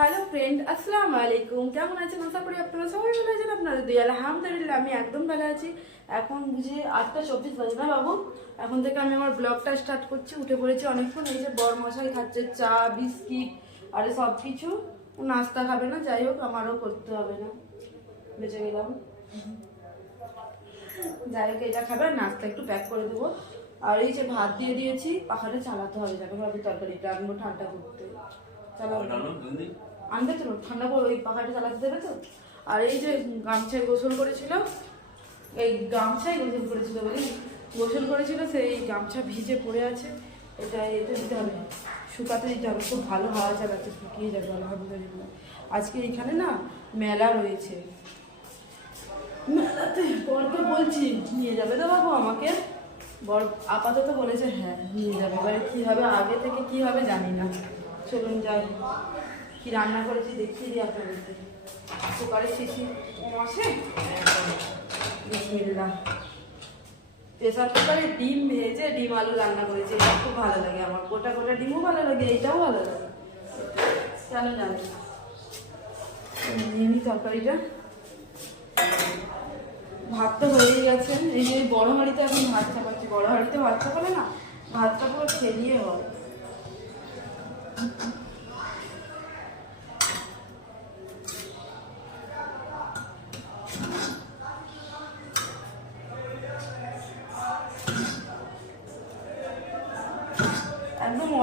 Hello friend আসসালামু আলাইকুম কেমন আছেন? আশা করি আপনারা সবাই ভালো আছেন। আপনাদের দুই আলহামদুলিল্লাহ, আমি একদম ভালো আছি। এখন বুঝে আটটা চব্বিশ বাজে না বাবু। এখন থেকে আমি আমার ব্লগটা স্টার্ট করছি। উঠে পড়েছি অনেকক্ষণ। এই যে বর মশাই খাচ্ছে চা, বিস্কিট, আর সব কিছু। নাস্তা খাবে না, যাই হোক, আমারও করতে হবে না। বেঁচে গেলাম। যাই হোক, এটা খাবে আর নাস্তা একটু প্যাক করে দেবো। আর এই যে ভাত দিয়ে দিয়েছি পাখাটা চালাতে হবে, যাবে ভাবে তরকারিটা। আনব ঠান্ডা করতে। চালাবো। আনবে তো ঠান্ডা করে ওই পাখাটা চালাতে দেবে তো। আর এই যে গামছায় গোসল করেছিল এই গামছায় গোসল করেছিল বলি গোসল করেছিল সেই গামছা ভিজে পড়ে আছে। এটা এতে দিতে হবে শুকাতে দিতে হবে খুব ভালো হাওয়া চালাচ্ছে শুকিয়ে যাবে আলহামদুলিল্লাহ আজকে এখানে না মেলা রয়েছে। মেলাতে বরকে বলছি নিয়ে যাবে তো বাবু আমাকে? বর আপাতত বলেছে হ্যাঁ নিয়ে যাবে। এবারে কী হবে আগে থেকে কী হবে জানি না। চলুন যাই। কি রান্না করেছি দেখিয়ে দিই আপনাদেরকে। কুকারের শিশি আসে বিসমিল্লা প্রেসার কুকারে ডিম ভেজে ডিম আলু রান্না করেছি। এটা খুব ভালো লাগে আমার। গোটা গোটা ডিমও ভালো লাগে, এইটাও ভালো লাগে। কেন জানি। নিয়ে নিই তরকারিটা। ভাত তো হয়েই গেছে। এই যে বড় হাঁড়িতে এখন ভাত চাপাচ্ছি। বড় হাঁড়িতে ভাত চাপালে না, ভাতটা পুরো খেলিয়ে হয়। একদম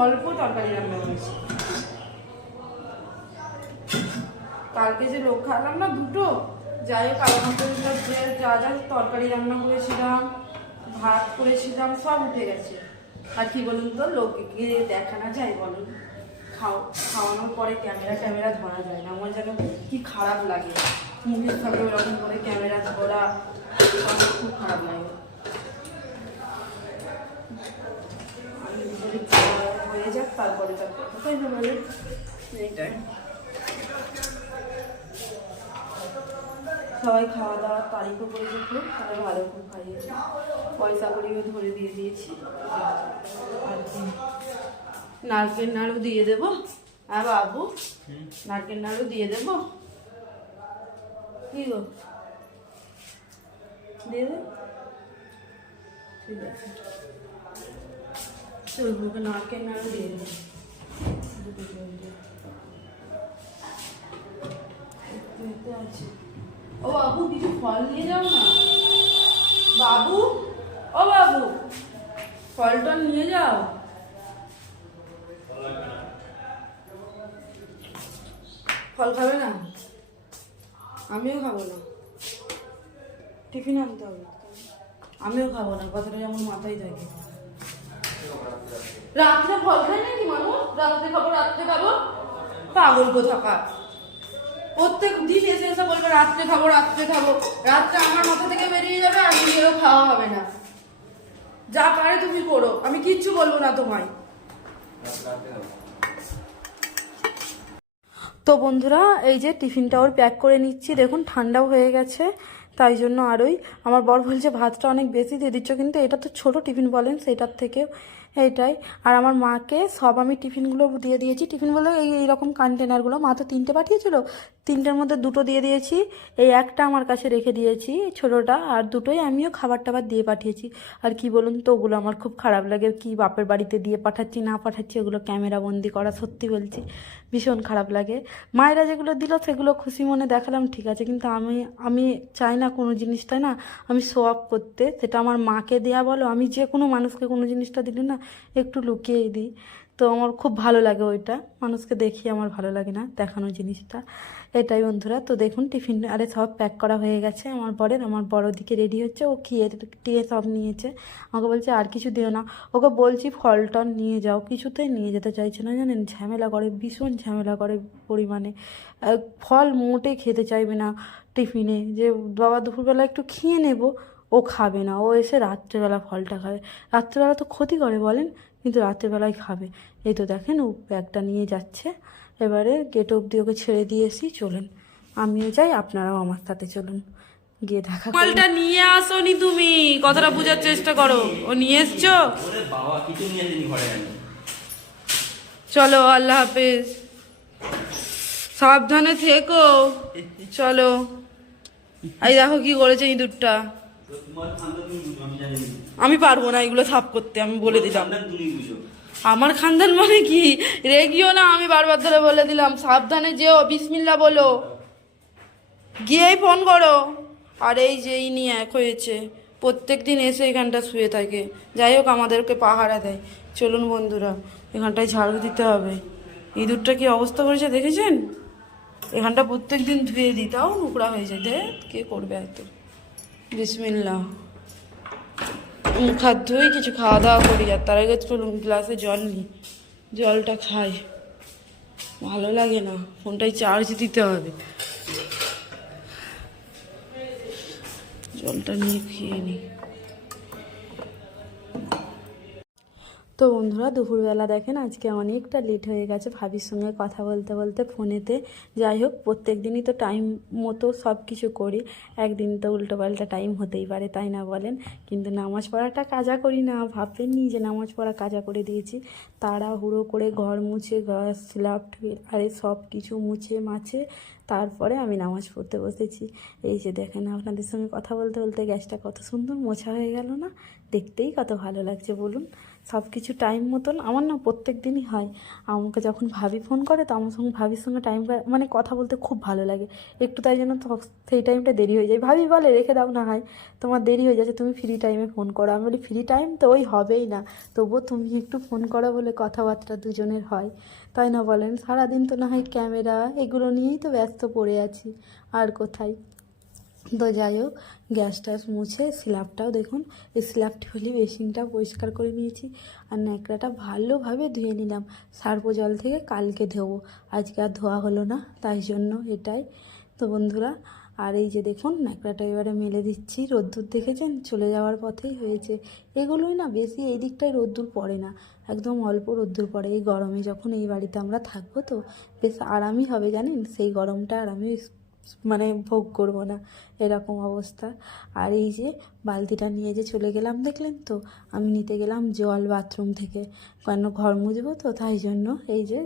অল্প তরকারি রান্না করেছি। কালকে যে লোক খাওয়ালাম না দুটো, যাই হোক আলহামদুলিল্লাহ যে যা যা তরকারি রান্না করেছিলাম, ভাত করেছিলাম, সব উঠে গেছে। আর কি বলুন তো, লোককে দেখানো যায় বলুন। খাও, খাওয়ানোর পরে ক্যামেরা ট্যামেরা ধরা যায় না। আমার যেন কি খারাপ লাগে। মুখের সামনে ওরকম করে ক্যামেরা ধরা আমার খুব খারাপ লাগে। হয়ে যাক, তারপরে সবাই খাওয়া দাওয়ার তারিখও করেছে খুব সবাই ভালো খুব খাইয়েছে পয়সা করিও ধরে দিয়ে দিয়েছি। আর নারকেল নাড়ু দিয়ে দেবো। হ্যাঁ বাবু, নারকেল নাড়ু দিয়ে দেবো। কি গো? দিয়ে দে। ঠিক আছে। চলবো নারকেল নাড়ু দিয়ে দেবো ও বাবু, কিছু ফল নিয়ে যাও না। বাবু, ও বাবু ফল টল নিয়ে যাও। ফল খাবে না? আমিও খাব না। টিফিন আনতে হবে। আমিও খাব না কথাটা যেমন মাথায় থাকে। রাত্রে ফল খায় নাকি মানুষ? রাত্রে খাব রাত্রে খাব? পাগল কোথাকার। প্রত্যেক দিন এসে এসে বলবে রাত্রে খাব রাত্রে খাব। রাত্রে আমার মাথা থেকে বেরিয়ে যাবে আর নিজেরও খাওয়া হবে না। যা পারে তুমি করো। আমি কিচ্ছু বলব না তোমায়। তো বন্ধুরা, এই যে টিফিনটা ওর প্যাক করে নিচ্ছি। দেখুন, ঠান্ডাও হয়ে গেছে, তাই জন্য আরোই। আমার বর বলছে, ভাতটা অনেক বেশি দিয়ে দিচ্ছ। কিন্তু এটা তো ছোটো টিফিন বলেন, সেটার থেকে এইটাই আর আমার মাকে সব আমি টিফিনগুলো দিয়ে দিয়েছি। টিফিনগুলো এই এইরকম কন্টেনারগুলো মা তো তিনটে পাঠিয়েছিল। তিনটের মধ্যে দুটো দিয়ে দিয়েছি। এই একটা আমার কাছে রেখে দিয়েছি ছোটোটা। আর দুটোই আমিও খাবার টাবার দিয়ে পাঠিয়েছি। আর কি বলুন তো, ওগুলো আমার খুব খারাপ লাগে। কি বাপের বাড়িতে দিয়ে পাঠাচ্ছি, না পাঠাচ্ছি, ওগুলো ক্যামেরা বন্দি করা, সত্যি বলছি। ভীষণ খারাপ লাগে। মায়েরা যেগুলো দিল, সেগুলো খুশি মনে দেখালাম, ঠিক আছে। কিন্তু আমি আমি চাই না কোনো জিনিসটা, না? আমি শো অফ করতে। সেটা আমার মাকে দেয়া বলো। আমি যে কোনো মানুষকে কোনো জিনিসটা দিলে না একটু লুকিয়েই দিই। তো আমার খুব ভালো লাগে ওইটা। মানুষকে দেখি আমার ভালো লাগে না দেখানো জিনিসটা। এটাই বন্ধুরা। তো দেখুন, টিফিন আরে সব প্যাক করা হয়ে গেছে। আমার বরের, আমার বড় দিকে রেডি হচ্ছে। ও খেয়ে টিয়ে সব নিয়েছে। আমাকে বলছে, আর কিছু দিও না। ওকে বলছি ফল টল নিয়ে যাও। কিছুতেই নিয়ে যেতে চাইছে না, জানেন? ঝামেলা করে, ভীষণ ঝামেলা করে পরিমাণে। ফল মোটে খেতে চাইবে না টিফিনে। যে বাবা দুপুরবেলা একটু খেয়ে নেব ও খাবে না ও এসে রাত্রেবেলা ফলটা খাবে। রাত্রেবেলা তো ক্ষতি করে বলেন কিন্তু রাত্রেবেলায় খাবে। এই তো দেখেন ও ব্যাগটা নিয়ে যাচ্ছে। এবারে গেট অব্দি ওকে ছেড়ে দিয়ে এসি চলেন। আমিও যাই আপনারাও আমার সাথে চলুন। গিয়ে দেখা ফলটা নিয়ে আসোনি তুমি। কথাটা বোঝার চেষ্টা করো। ও নিয়ে এসছো? বাবা কিছু নিয়ে ঘরে চলো আল্লাহ হাফেজ। সাবধানে থেকো। চলো। এই দেখো কি করেছে ইঁদুরটা। আমি পারব না এগুলো সাফ করতে আমি বলে দিলাম। আমার খানদান মানে কি? রেগিও না আমি বারবার ধরে বলে দিলাম। সাবধানে যেও বিসমিল্লা বলো। গিয়েই ফোন করো। আর এই যে এই নিয়ে এক হয়েছে প্রত্যেক দিন এসে এখানটা শুয়ে থাকে। যাই হোক আমাদেরকে পাহারা দেয়। চলুন বন্ধুরা এখানটায় ঝাড়ু দিতে হবে। ইঁদুরটা কি অবস্থা করেছে দেখেছেন? এখানটা প্রত্যেক দিন ধুয়ে দিই। তাও নোংরা হয়ে যায়। কে করবে এত? বিসমিল্লা মুখার ধুই কিছু খাওয়া দাওয়া করি, আর তার আগে একটু গ্লাসে জল নিই। জলটা খাই। ভালো লাগে না, ফোনটায় চার্জ দিতে হবে। জলটা নিয়ে খেয়ে নিই। তো বন্ধুরা, দুপুরবেলা দেখেন আজকে অনেকটা লেট হয়ে গেছে ভাবির সঙ্গে কথা বলতে বলতে ফোনেতে। যাই হোক প্রত্যেক দিনই তো টাইম মতো সব কিছু করি। একদিন তো উল্টো পাল্টা টাইম হতেই পারে, তাই না বলেন? কিন্তু নামাজ পড়াটা কাজা করি না ভাববেন নি যে নামাজ পড়া কাজা করে দিয়েছি। তাড়াহুড়ো করে ঘর মুছে ঘর স্ল্যাব আরে সব কিছু মুছে মাছে, তারপরে আমি নামাজ পড়তে বসেছি। এই যে দেখেন আপনাদের সঙ্গে কথা বলতে বলতে গ্যাসটা কত সুন্দর মোছা হয়ে গেল না? দেখতেই কত ভালো লাগছে, বলুন। সব কিছু টাইম মতন আমার না প্রত্যেক দিনই হয়। আমাকে যখন ভাবি ফোন করে, তো আমার সঙ্গে ভাবির সঙ্গে টাইম মানে কথা বলতে খুব ভালো লাগে। একটু তাই তো সেই টাইমটা দেরি হয়ে যায়। ভাবি বলে, রেখে দাও না হয়, তোমার দেরি হয়ে যাচ্ছে, তুমি ফ্রি টাইমে ফোন করো। আমি বলি ফ্রি টাইম তো ওই হবেই না, তবুও তুমি একটু ফোন করো বলে কথাবার্তা দুজনের হয়। তাই না বলেন? সারাদিন তো না হয় ক্যামেরা এগুলো নিয়েই তো ব্যস্ত পড়ে আছি। আর কোথায়? তো যাই হোক, গ্যাস মুছে স্ল্যাবটাও দেখুন, এই স্ল্যাবটি হলে বেসিনটা পরিষ্কার করে নিয়েছি। আর ন্যাকড়াটা ভালোভাবে ধুয়ে নিলাম সার্প জল থেকে, কালকে ধোবো। আজকে আর ধোয়া হলো না, তাই জন্য এটাই। তো বন্ধুরা, আর এই যে দেখুন, ন্যাকড়াটা এবারে মেলে দিচ্ছি। রোদ্দুর দেখেছেন? চলে যাওয়ার পথেই হয়েছে। এগুলোই না বেশি এই দিকটায় রোদ্দুর পড়ে না, একদম অল্প রোদ্দুর পড়ে। এই গরমে যখন এই বাড়িতে আমরা থাকব তো বেশ আরামই হবে, জানেন? সেই গরমটা আর আমি মানে ভোগ করব না, এরকম অবস্থা। আর এই যে বালতিটা নিয়ে যে চলে গেলাম, দেখলেন তো? আমি নিতে গেলাম জল বাথরুম থেকে। কেন ঘর মুছবো তো, তাই জন্য এই যে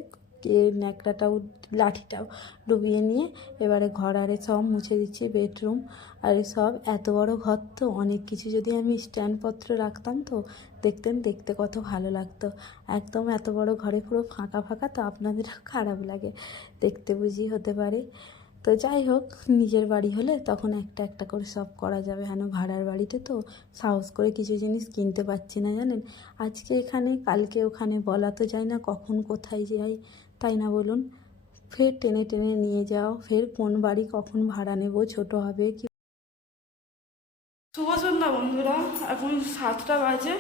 ন্যাকড়াটাও, লাঠিটাও ডুবিয়ে নিয়ে এবারে ঘর আরে সব মুছে দিচ্ছি বেডরুম আর সব এত বড় ঘর তো, অনেক কিছু যদি আমি স্ট্যান্ডপত্র রাখতাম তো, দেখতেন, দেখতে কত ভালো লাগতো। একদম এত বড় ঘরে পুরো ফাঁকা ফাঁকা, তো আপনাদেরও খারাপ লাগে। দেখতে বুঝি হতে পারে। তো যাই হোক, নিজের বাড়ি হলে তখন একটা একটা করে সব করা যাবে। হেন ভাড়ার বাড়িতে তো সাহস করে কিছু জিনিস কিনতে পারছি না, জানেন? আজকে এখানে, কালকে ওখানে বলা তো যায় না কখন কোথায় যাই, তাই না বলুন? ফের টেনে টেনে নিয়ে যাও, ফের কোন বাড়ি কখন ভাড়া নেব, ছোট হবে কি? শুভ সন্ধ্যা বন্ধুরা, এখন সাতটা বাজে।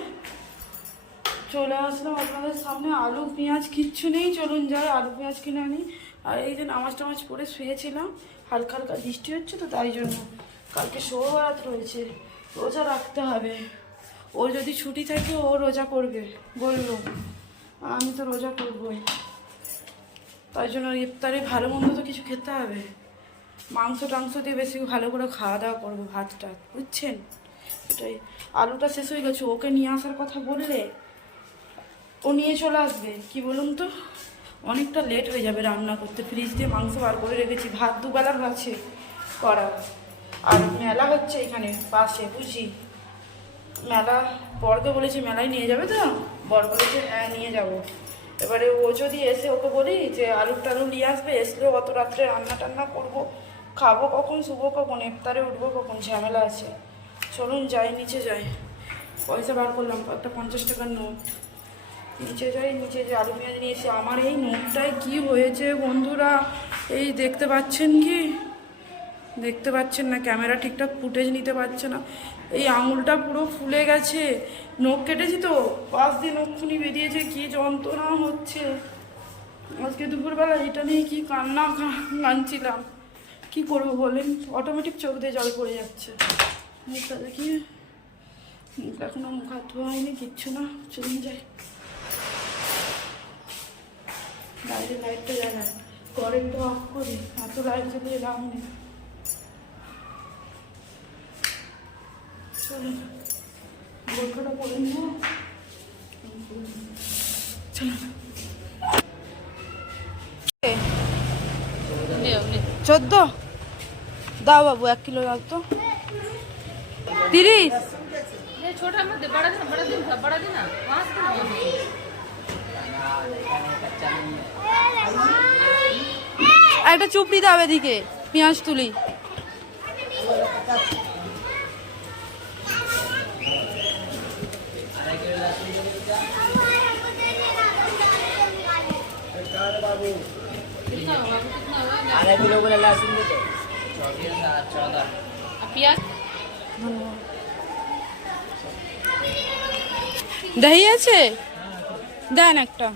চলে আসলাম আপনাদের সামনে। আলু, পেঁয়াজ কিচ্ছু নেই, চলুন যাই। আলু, পেঁয়াজ কিনে আনি। আর এই যে নামাজ টামাজ পরে শুয়েছিলাম, হালকা হালকা বৃষ্টি হচ্ছে তো তাই জন্য কালকে সৌরাত রয়েছে, রোজা রাখতে হবে। ওর যদি ছুটি থাকে, ও রোজা করবে, বলল। আমি তো রোজা করবোই। তাই জন্য ইফতারে ভালো মন্দ তো কিছু খেতে হবে। মাংস টাংস দিয়ে বেশি ভালো করে খাওয়া দাওয়া করব ভাতটা বুঝছেন? এটাই। আলুটা শেষ হয়ে গেছে, ওকে নিয়ে আসার কথা বললে ও নিয়ে চলে আসবে, কি বলুন তো? অনেকটা লেট হয়ে যাবে রান্না করতে। ফ্রিজ দিয়ে মাংস বার করে রেখেছি, ভাত দুবেলার আছে করা আর মেলা হচ্ছে এখানে পাশে বুঝি মেলা, বরকে বলেছে মেলায় নিয়ে যাবে তো? বর বলেছে হ্যাঁ নিয়ে যাব। এবারে ও যদি এসে ওকে বলি যে আলু টালু নিয়ে আসবে আসলে অত রাত্রে রান্না টান্না করব, খাব কখন, শুবো কখন, ইফতারে উঠবো কখন, ঝামেলা আছে। চলুন, যাই, নিচে যাই। পয়সা বার করলাম, একটা পঞ্চাশ টাকার নোট। নিচে যাই, নিচে যে আলু পেঁয়াজ নিয়েছি আমার এই নোটটায় কি হয়েছে বন্ধুরা? এই দেখতে পাচ্ছেন কি? দেখতে পাচ্ছেন না, ক্যামেরা ঠিকঠাক ফুটেজ নিতে পারছে না। এই আঙুলটা পুরো ফুলে গেছে। নখ কেটেছি তো? পাশ দিন নখখুনি বেরিয়েছে কি যন্ত্রণা হচ্ছে? আজকে দুপুরবেলা এটা নিয়ে কি কান্না কা- কাঁদছিলাম। কি করব বলেন? অটোমেটিক চোখ দিয়ে জল পড়ে যাচ্ছে। মুখটা দেখি। মুখ এখনও মুখ হাত ধোয়া হয়নি, কিচ্ছু না চলে যাই। বাইরে লাইটটা জ্বালায় কারেন্টটা অফ করি এত লাইট জ্বালিয়ে লাভ নেই চলুন বোরখাটা পরে নিব চলুন চোদ্দ দাও বাবু এক কিলো দাও তো তিরিশ छोटा मत दे बड़ा देना बड़ा देना बड़ा देना वहां से देना একটা চুপড়ি দাও এদিকে পেঁয়াজ তুলি। দহি আছে? দেন একটা।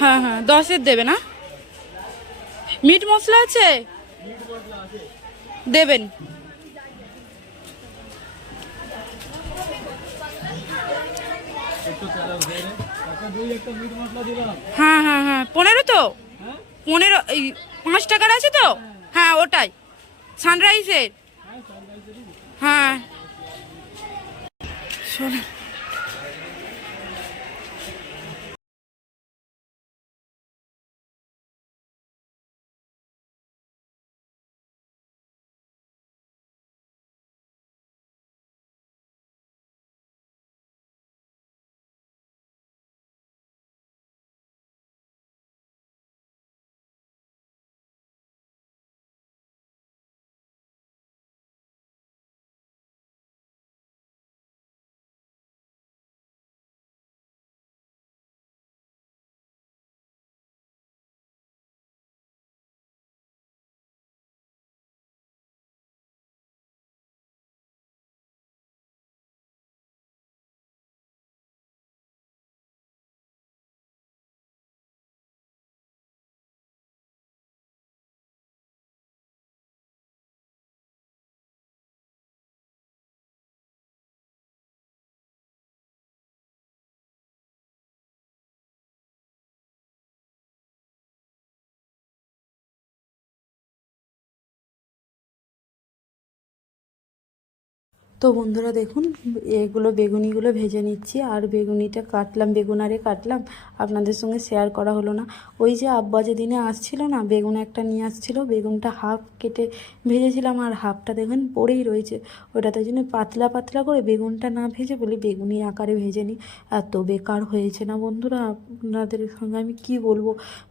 হ্যাঁ হ্যাঁ দশের দেবে না? মিট মশলা আছে? দেবেন। হ্যাঁ হ্যাঁ হ্যাঁ পনেরো তো? পনেরো পাঁচ টাকার আছে তো? হ্যাঁ ওটাই। সানরাইজের। হ্যাঁ। শোনেন। তো বন্ধুরা দেখুন, এগুলো বেগুনিগুলো ভেজে নিচ্ছি, আর বেগুনিটা কাটলাম, বেগুনারে কাটলাম। আপনাদের সঙ্গে শেয়ার করা হলো না। ওই যে আব্বা যে দিনে আসছিল না, বেগুন একটা নিয়ে আসছিল, বেগুনটা হাফ কেটে ভেজেছিলাম, আর হাফটা দেখুন পড়েই রয়েছে। ওটা ওটাতে জন্য পাতলা পাতলা করে বেগুনটা না ভেজে বলি, বেগুনি আকারে ভেজে নিই এত বেকার হয়েছে না বন্ধুরা আপনাদের সঙ্গে আমি কি বলব?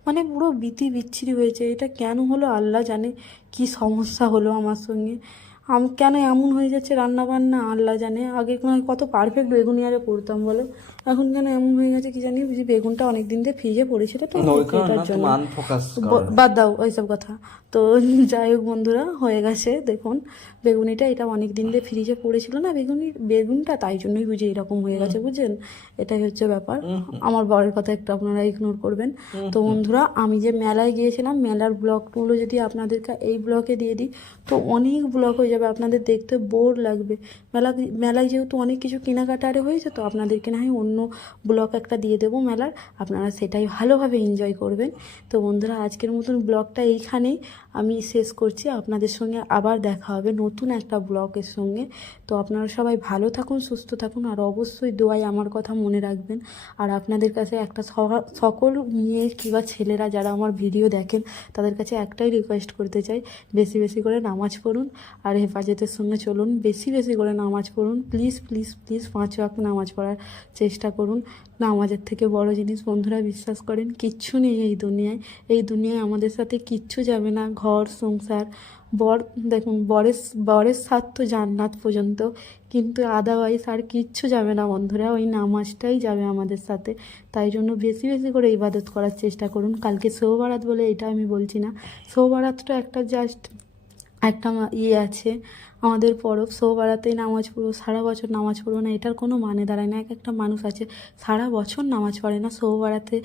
মানে পুরো বিতি বিচ্ছিরি হয়েছে। এটা কেন হলো আল্লাহ জানে, কি সমস্যা হলো আমার সঙ্গে। আম কেন এমন হয়ে যাচ্ছে রান্না বান্না আল্লাহ জানে। আগে কোনো কত পারফেক্ট বেগুনি আরে করতাম বলো? এখন কেন এমন হয়ে গেছে কি জানি? বুঝি বেগুনটা অনেক দিন দিয়ে ফ্রিজে পড়েছিল তো এটার জন্য। বাদ দাও ওইসব কথা। তো যাই হোক বন্ধুরা হয়ে গেছে দেখুন। বেগুনিটা এটা অনেক দিন দিয়ে ফ্রিজে পড়েছিল না বেগুনি বেগুনটা তাই জন্যই বুঝি এরকম হয়ে গেছে বুঝছেন? এটাই হচ্ছে ব্যাপার। আমার বরের কথা একটু আপনারা ইগনোর করবেন। তো বন্ধুরা আমি যে মেলায় গিয়েছিলাম মেলার ব্লগগুলো যদি আপনাদেরকে এই ব্লগে দিয়ে দিই তো অনেক ব্লগ হয়ে যাবে, আপনাদের দেখতে বোর লাগবে। মেলা মেলায় যেহেতু অনেক কিছু কেনাকাটা আরে হয়েছে, তো আপনাদেরকে না হয় অন্য ব্লগ একটা দিয়ে দেবো মেলার। আপনারা সেটাই ভালোভাবে এনজয় করবেন। তো বন্ধুরা, আজকের মতন ব্লগটা এইখানেই আমি শেষ করছি। আপনাদের সঙ্গে আবার দেখা হবে নতুন একটা ব্লগের সঙ্গে। তো আপনারা সবাই ভালো থাকুন, সুস্থ থাকুন, আর অবশ্যই দোয়াই আমার কথা মনে রাখবেন। আর আপনাদের কাছে একটা সকল মেয়ে কিংবা ছেলেরা যারা আমার ভিডিও দেখেন, তাদের কাছে একটাই রিকোয়েস্ট করতে চাই, বেশি বেশি করে নামাজ পড়ুন আর হেফাজতের সঙ্গে চলুন। বেশি বেশি করে নামাজ পড়ুন। প্লিজ প্লিজ প্লিজ পাঁচ ওয়াক্ত নামাজ পড়ার চেষ্টা করুন। নামাজের থেকে বড় জিনিস বন্ধুরা বিশ্বাস করেন, কিচ্ছু নেই এই দুনিয়ায়। এই দুনিয়ায় আমাদের সাথে কিচ্ছু যাবে না। ঘর, সংসার, বর, দেখুন, বরের বরের স্বাদ তো জান্নাত পর্যন্ত। কিন্তু আদারওয়াইজ আর কিচ্ছু যাবে না বন্ধুরা। ওই নামাজটাই যাবে আমাদের সাথে। তাই জন্য বেশি বেশি করে ইবাদত করার চেষ্টা করুন। কালকে সৌবারাত বলে এটা আমি বলছি না। সৌবারাতটা একটা জাস্ট একটা ইয়ে আছে, আমাদের পরব সৌবারাতেই নামাজ পড়ব, সারা বছর নামাজ পড়ব না, এটার কোনো মানে দাঁড়ায় না এক একটা মানুষ আছে, সারা বছর নামাজ পড়ে না সৌবারাতে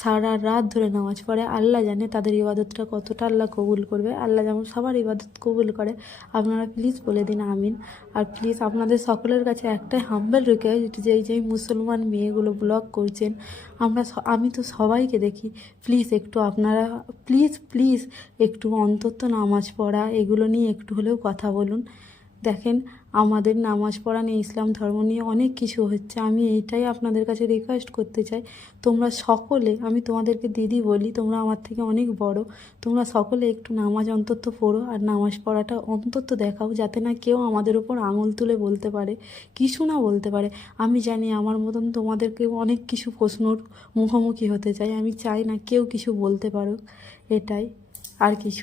সারা রাত ধরে নামাজ পড়ে, আল্লাহ জানে তাদের ইবাদতটা কতটা আল্লাহ কবুল করবে, আল্লাহ যেমন সবার ইবাদত কবুল করে, আপনারা প্লিজ বলে দিন, আমিন। আর প্লিজ আপনাদের সকলের কাছে একটাই হাম্বেল রিকোয়েস্ট যে যেই মুসলমান মেয়েগুলো ব্লগ করছেন, আমরা আমি তো সবাইকে দেখি। প্লিজ একটু আপনারা প্লিজ প্লিজ একটু অন্তত নামাজ পড়া, এগুলো নিয়ে একটু হলেও কথা বলুন। দেখেন, আমাদের নামাজ পড়া নিয়ে ইসলাম ধর্ম নিয়ে অনেক কিছু হচ্ছে। আমি এইটাই আপনাদের কাছে রিকোয়েস্ট করতে চাই। তোমরা সকলে, আমি তোমাদেরকে দিদি বলি, তোমরা আমার থেকে অনেক বড়। তোমরা সকলে একটু নামাজ অন্তত পড়ো আর নামাজ পড়াটা অন্তত দেখাও যাতে না কেউ আমাদের ওপর আঙুল তুলে বলতে পারে, কিছু না বলতে পারে। আমি জানি আমার মতন তোমাদেরকে অনেক কিছু প্রশ্নর মুখোমুখি হতে চাই। আমি চাই না কেউ কিছু বলতে পারুক, এটাই আর কিছু